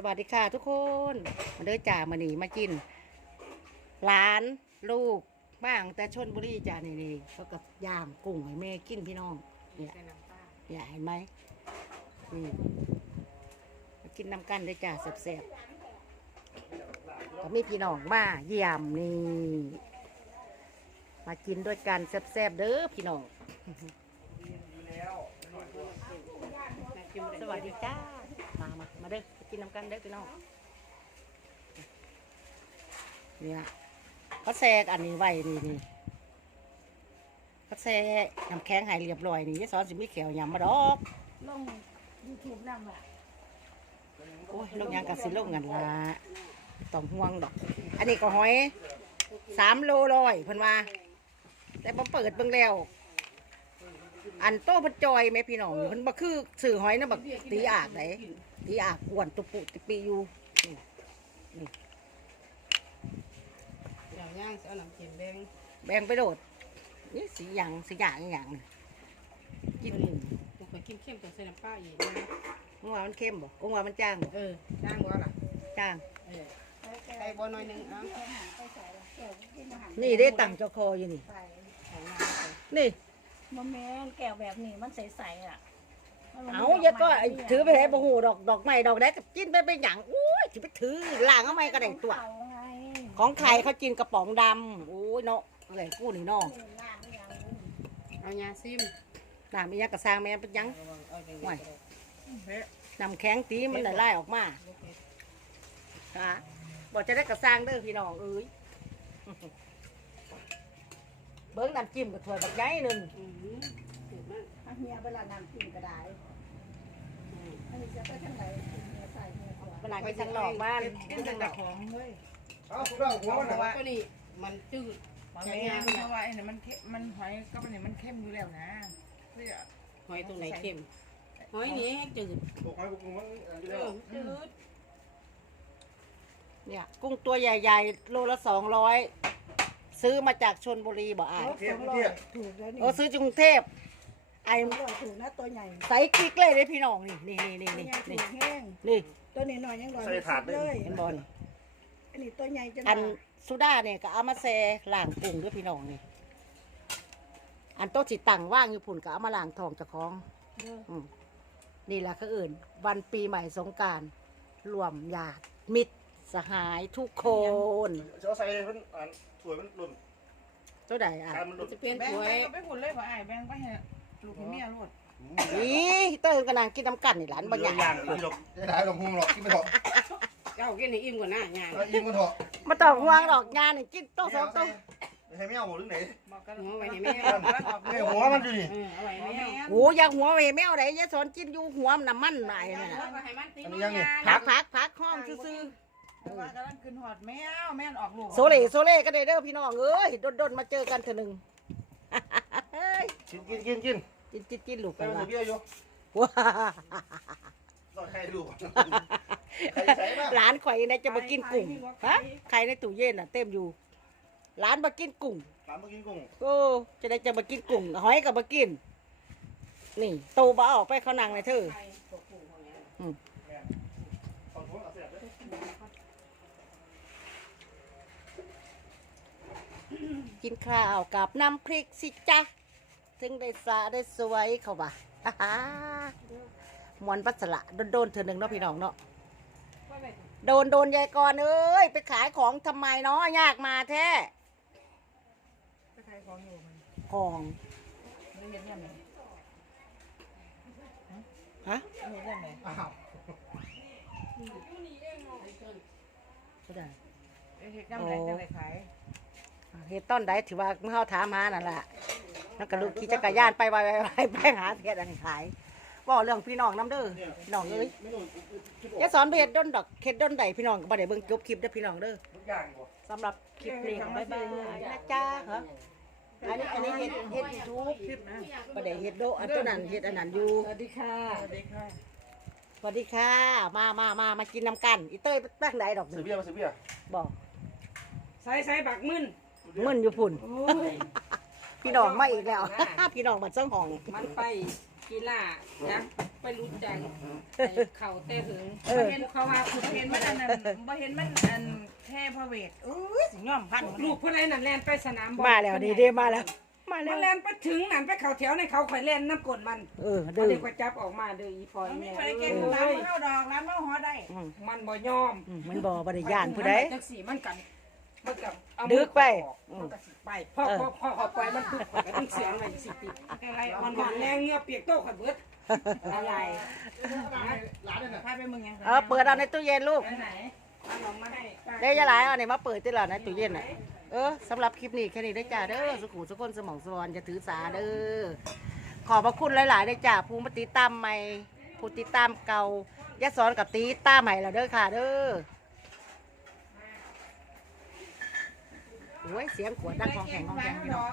สวัสดีค่ะทุกคนมาเด้อจ่ามาหนีมากินหลานลูกบ้างแต่ชนบุรีจ่านี่นี่เขากับย่างกุ้งให้แม่กินพี่น้องเนี่ยอย่าเห็นไหมนี่มากินน้ำกันเด้อจ่าแซ่บๆก็มีพี่น้องมาเยี่ยมนี่ มากินด้วยกันแซ่บๆเด้อพี่น้องสวัสดีจ้าามา มาเด้อไปกินน้ำกันเด้อพี่น้องเนี่ยเขาแซกอันนี้ไว้นี่นี่เขาแซกน้ำแข็งใหายเรียบร้อยนี่ยายสอนสิมีแขวยำมาดอกลงยูทูบนั่งละโอ้ยลงยังกับสิลงกันละต้องห่วงดอก อันนี้ก็หอยสามโลร้อยเพิ่นว่า แต่พอเปิดเบิ่งแล้ว อันโตเพันจอยไหมพี่น้องเพิ่นบ่คือสื่อหอยนะบักตีอากไหนตีอากอ้วนตุปุติปีอยู่นี่อย่างย่างเอาหนังเค็มแบงแบ่งไปโดดนี่สีหยังสีหยางอหย่างนี่กินหนึ่งบางคนกินเข้มกับใส่น้ำปลาอีกนะเมื่อวานมันเข้มบ่เมื่อวานมันจ้างบ่เออจ้างว่าล่ะจ้างเออใส่บ่หน่อยหนึงเอ้านี่ได้ตังค์เจ้าคออยู่นี่ของงาน ไปนี่มแม่นแก้วแบบนี้มันใสๆอะเอาอย่าก็ไอ้ถือไปให้บ่ฮู้ดอกดอกไม้ดอกแดงก็กินไปเป็นหยังอุ้ยสิไปถือล้างเอาไม้ก็ได้ตัว เอาไงของใครเขากินกระป๋องดำโอ้ยเนาะอะไรกูนี่เนาะล่างอย่างนี้เอายาซิมน้ำอีหยังกระซางแม่นเป็นหยังเอาจังห่วยเฮ้ยน้ำแข็งตีมันได้ไล่ออกมาค่ะบอกจะได้กระซางเด้อพี่น้องเอ้ย เบิ้งน้ำจิ้มกับถ้วยบักใหญ่หนึ่งอืมเผ็ดมากถ้าเฮียเวลานำกินก็ได้อันนี้จะไปทางไหนเฮียใส่เฮียก่อนเวลาไปทางนอกบ้านกินจังแต่ของเฮ้ยเอาคุณเอาหัวมันเพนะราะว่าตัวนี้มันจืดแม่เพราะว่าไอ้นี่มันเข้มมันหอยก็มันนี่มันเข้มอยู่แล้วนะเพื่อหอยตรงไหนเค็มหอยนี้ให้จืดบอกให้พวกมึงมันอยู่เอแล้วอจืดเนี่ยกุ้งตัวใหญ่ๆโลละสองร้อย ซื้อมาจากชนบุรีบอกอะเทียบเทียบถูกแล้วนี่โอ้ซื้อจากกรุงเทพไอ้อร่อยถูกนะตัวใหญ่ใส่กิ๊กเลยเลยพี่น้องนี่นี่นี่ตัวนี่ใหญ่ถูนี่กแห้งนี่ตัวนี้หน่อยยังหน่อยใส่ถาดเลยเลย เห็นบอลอันนี้ตัวใหญ่จะอันสุดาเนี่ยก็เอามาแซ่ล้างกุ้งด้วยพี่น้องนี่อันโต๊ะสิตังว่างอยู่พุ่นก็เอามาล้างทองเจ้าของ เด้ออืมนี่แหละคืออื่น วันปีใหม่สงกรารรวมญาติมิตร สหายทุกคนเจ้าใส่มันอ่านสวยมันหล่นเจ้าใดอะการมันหล่นจะเป็นแบ่งถ้วไปยไปหุ่นเลยว่าไอ้แบ่งไปให้ลูกให้เมียรวดนี่เติ้งกำลังกินน้ำกันนี่หลานบางอย่างย่างนี่หรอกจะได้หรอกห่วงหรอกกินไม่ถอดเจ้ากินให้อิ่มกว่าหน้างานแล้วยิงมันถอดมาต้องห่วงหรอกงานนี่กินโต๊ะสองโต๊ะให้แมวหมดหรือไหนบอกกันหัวไว้ให้แม่แม่หัวมันอยู่นี่เออเอาไว้ให้แม่โอ้อยากหัวเวแมวไหนยายสอนกินอยู่หัวมันน้ำมันไหนน่ะก็ให้มันตีอันมืนี้ยังนี่พักพักพักห้องซื่อ ว่ากำลังขึ้นหอดแมวแม่นออกลูกๆโซเล่โซเล่ก็ได้เด้อพี่น้องเอ้ยดนๆมาเจอกันเถอะหนึ่งเฮ้ยกินกินกินกินกินกินกินลูกไปแต่มันว่าเบี้ยอยู่ว้าสอดใครดูใครใส่บ้างหลานข่อยนะจะมากินกุ้งฮะใครในตู้เย็นอะ เต็มอยู่หลานมากินกุ้งร้านเมื่อกี้กุ้งโอ้จะได้จะมากินกุ้งหอยกับมากิน นี่โตบ้าออกไปเขานั่งในเธอขอโทษกับเสียด้วย กินข้าวกับน้ำพริกสิจ๊ะถึงได้สาได้สวยเขาบ่าฮ่าฮ่ามวนปัสสละโดนๆเธอหนึ่งเนาะพี่น้องเนาะโดนโดนยายกรเอ้ยไปขายของทำไมเนาะยากมาแท้ไปขายของอยู่มันของได้เห็นยังไงฮะเห็นยังไงอ้าวก็ได้เห็นยังไงจังไรขาย เฮ็ดต้นใดถือว่าเมื่อเขาถามหานั่นแหละแล้วก็ลูกขี่จักรยานไปไปไปไปไปหาเฮ็ดอันขายบอกเรื่องพี่น้องน้ำเด้อพี่น้องเอ้ยไม่โดนอย่าสอนไปเฮ็ดด้นดอกเฮ็ดด้นใดพี่น้องก็บ่ได้เบิ่งจบคลิปเด้อพี่น้องเด้อทุกอย่างบ่สำหรับคลิปนี้บ๊ายบายนะจ๊ะเหรออันนี้อันนี้เฮ็ดเฮ็ดยูทูบคลิปนะบ่ได้เฮ็ดโดอันตัวนั้นเฮ็ดอันนั้นอยู่สวัสดีค่ะสวัสดีค่ะสวัสดีค่ะมามามามากินน้ำกันอีเต้ยแป้งใดดอกหซื้นึ่องเบี้ยมาซื้อเบี้ยบอกใส่ใส่บักมึน มึนอยู่พุ่นพี่น้องมาอีกแล้ว พี่น้องบัดซ่องห้องมันไปกีฬาจักไปรู้จักเข่าแต่ถึงเออ เห็นเขาว่าขุดเห็เห็นนมัมันนอัอันนนั้นั้นนบ่เห็นมันอันแค่พระเวทเอ้ยสิย่อมพันลูกผู้ใดนั่นแล่นไปสนามบอลมาแล้วดีเด้มาแล้ว มาแล้มัวนแล่นไปถึงนั่นไปเข่าแถวในเขาข่อยเล่นน้ำกลมันเออเดี๋ดื้อยวก็จับออกมาเด้ออีพลอยมันมีแม่ใครเอ้เก่งร้านยมันเข้าดอกร้านมันหัวได้อืมมันบ่ยอม อืมมันบ่บ่ได้ย่านผู้ใดจังสีมันกัน มันกับเอาดึกไปมันก็สิไปพ่อพ่อพ่อเอาไปมันดึกไปก็ต้องเสียงอะไรสิติอะไรมันหวานแรงเงือเปียกโต๊ะขัดเบิดอะไรร้านเนี่ยนะพาไปมึงยังเออเปิดเอาในตู้เย็นลูกอันไหนเอาลงมาให้ป้า ได้ยาหลายเอาเนี่ยมาเปิดที่หลอดในตู้เย็นน่ะเออสำหรับคลิปนี้แค่นี้ได้อจ้าเด้อสุขุสุขคนสมองสวรรค์จะถือสาเด้อขอบพระคุณหลายๆได้อจ้าภูมิติดตามใหม่ผู้ติดตามเก่ายะสอนกับตีตามใหม่แล้วเด้อค่ะเด้อ โอ้ยเสียงขวดดังของแข็งของแข็งพี่น้อง